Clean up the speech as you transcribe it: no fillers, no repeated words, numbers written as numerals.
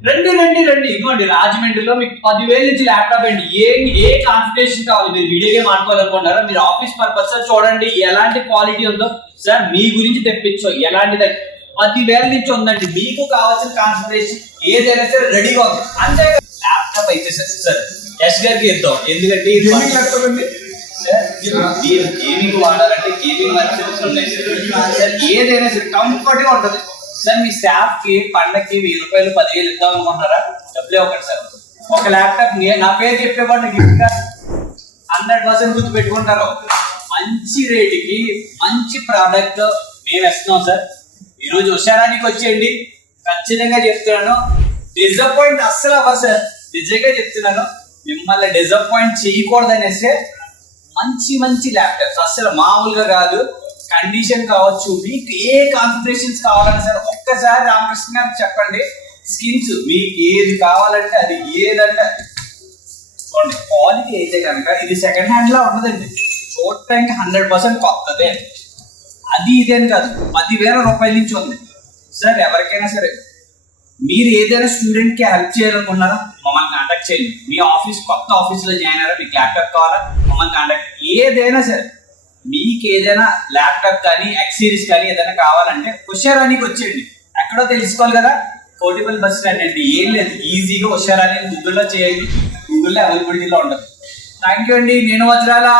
రండి రండి రండి, ఇదిగోండి రాజమండ్రిలో మీకు 10,000 నుంచి ల్యాప్టాప్ అండి. ఏ కాన్ఫిగరేషన్ కావాలి? మీరు వీడియో గేమ్ ఆడుకోవాలనుకుంటారా? మీరు ఆఫీస్ పర్పస్ చూడండి ఎలాంటి క్వాలిటీ ఉందో సార్. మీ గురించి తెప్పించు ఎలాంటి 10,000 నుంచి ఉందండి. మీకు కావాల్సిన కాన్ఫిగరేషన్ ఏదైనా సరే రెడీగా ఉంది. అంతే ల్యాప్టాప్ అయితే సార్ ఎస్ గారికి ఇద్దాం, ఎందుకంటే ఇది ల్యాప్టాప్ అండి. మీరు గేమింగ్ వాడాలంటే గేమింగ్ వర్షన్స్ ఉన్నాయి సార్. ఏదైనా సరే కంఫర్ట్ గా ఉంటుంది సార్. మీ స్టాఫ్ కి పండక్కి 1,000 రూపాయలు 10,000 ఇద్దాం అనుకుంటారా? డబ్బులే ఒకటి సార్. ఒక ల్యాప్టాప్ నా పేరు చెప్పేవాడిని గిఫ్ట్ గా 100% గుర్తు పెట్టుకుంటారు. మంచి రేటుకి మంచి ప్రోడక్ట్ మేము ఇస్తున్నాం సార్. ఈరోజు హుషారానికి వచ్చేయండి. ఖచ్చితంగా చెప్తున్నాను, డిసప్పాయింట్ అస్సలు అవ్వదు సార్. నిజంగా చెప్తున్నాను, మిమ్మల్ని డిసప్పాయింట్ చేయకూడదనేసి మంచి మంచి ల్యాప్టాప్స్ అస్సలు మామూలుగా కాదు. కండిషన్ కావచ్చు, మీకు ఏ కాన్ఫిగరేషన్స్ కావాలని సార్ ఒక్కసారి రామకృష్ణ గారికి చెప్పండి. స్కిన్స్ మీకు ఏది కావాలంటే అది, ఏదంటే చూడండి. క్వాలిటీ అయితే కనుక ఇది సెకండ్ హ్యాండ్ లా ఉండదండి, చూడటానికి 100% కొత్తదే. అది ఇదేని కాదు, 10,000 రూపాయల నుంచి ఉంది సార్. ఎవరికైనా సరే మీరు ఏదైనా స్టూడెంట్ కి హెల్ప్ చేయాలనుకున్నారా మమ్మల్ని కాంటాక్ట్ చేయండి. మీ ఆఫీస్ కొత్త ఆఫీస్ లో జాయిన్ అయ్యారా, మీకు ల్యాప్టాప్ కావాలా మమ్మల్ని కాంటాక్ట్. ఏదైనా సరే మీకు ఏదైనా ల్యాప్టాప్ కానీ ఎక్స్ సిరీస్ కానీ ఏదైనా కావాలంటే హుషారానికి వచ్చేయండి. ఎక్కడో తెలుసుకోవాలి కదా, పోర్టబుల్ బస్ స్టాండ్ అండి. ఏం లేదు, ఈజీగా హుషారాని గూగుల్లో చేయండి, గూగుల్లో అవైలబిలిటీలో ఉంటుంది. థ్యాంక్ యూ అండి. నేను వజ్రాల.